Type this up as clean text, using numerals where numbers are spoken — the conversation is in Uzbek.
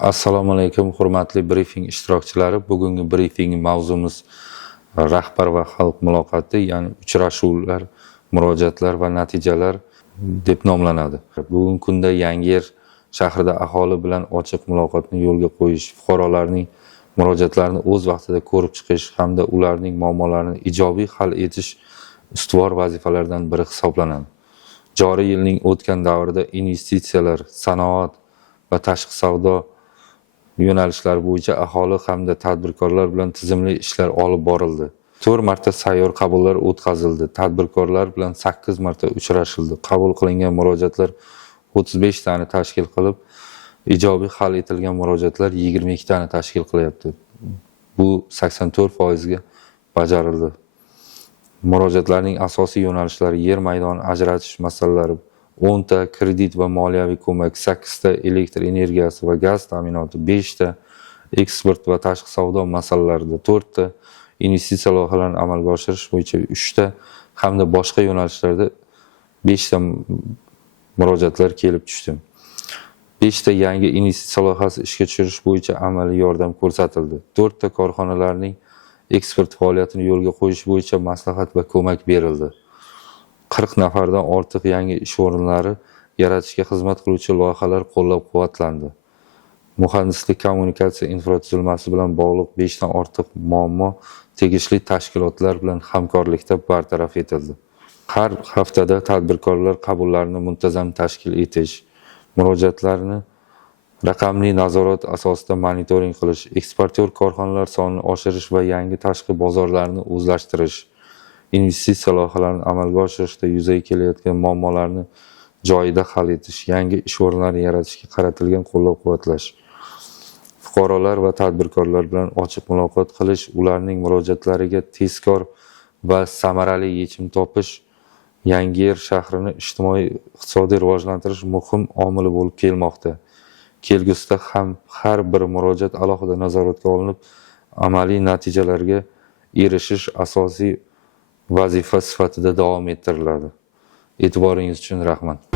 Assalomu alaykum, hurmatli brifing ishtirokchilari. Bugungi brifing mavzumiz rahbar va xalq muloqoti, ya'ni uchrashuvlar, murojaatlar va natijalar deb nomlanadi. Bugungi kunda Yangiyer shahrida aholi bilan ochiq muloqotni yo'lga qo'yish, fuqarolarning murojaatlarini o'z vaqtida ko'rib chiqish hamda ularning muammolarini ijobiy hal etish ustuvor vazifalardan biri hisoblanadi. Joriy yilning o'tgan davrida investitsiyalar, sanoat va tashqi savdo yo'nalishlari bo'yicha aholi hamda tadbirkorlar bilan tizimli ishlar olib borildi. 4 marta sayyor qabullar o'tkazildi. Tadbirkorlar bilan 8 marta uchrashildi. Qabul qilingan murojaatlar 35 tani tashkil qilib, ijobiy hal etilgan murojaatlar 22 tani tashkil qilyapti. Bu 84% ga bajarildi. Murojaatlarning asosiy yo'nalishlari yer maydoni ajratish masalalari, 10 ta kredit va moliyaviy ko'mak, 8 ta elektr energiyasi va gaz ta'minoti, 5 ta eksport va tashqi savdo masalalarida, 4 ta investitsiya loyihalarini amalga oshirish bo'yicha 3 ta hamda boshqa yo'nalishlarda 5 ta murojaatlar kelib tushdi. 5 ta yangi investitsiya loyihasi ishga tushirish bo'yicha amaliy yordam ko'rsatildi. 4 ta korxonalarning eksport faoliyatini yo'lga qo'yish bo'yicha maslahat va ko'mak berildi. 40 nafardan ortiq yangi ish o'rinlari yaratishga xizmat qiluvchi loyihalar qo'llab-quvvatlandi. Muhandislik kommunikatsiya infratuzilmasi bilan bog'liq 5 dan ortiq muammo tegishli tashkilotlar bilan hamkorlikda bartaraf etildi. Har haftada tadbirkorlar qabullarini muntazam tashkil etish, murojaatlarni raqamli nazorat asosida monitoring qilish, eksportyor korxonalar sonini oshirish va yangi tashqi bozorlarni o'zlashtirish, investitsiya loyihalarini amalga oshirishda yuzaga kelayotgan muammolarni joyida hal etish, yangi ish o'rinlari yaratishga qaratilgan qo'llab-quvvatlash, fuqarolar va tadbirkorlar bilan ochiq muloqot qilish, ularning murojaatlariga tezkor va samarali yechim topish Yangiyer shahrini ijtimoiy-iqtisodiy rivojlantirish muhim omili bo'lib kelmoqda. Kelgusida ham har bir murojaat alohida nazoratga olinib, amaliy natijalarga erishish asosiy vazifa sifatida davom ettiriladi. E'tiboringiz uchun rahmat.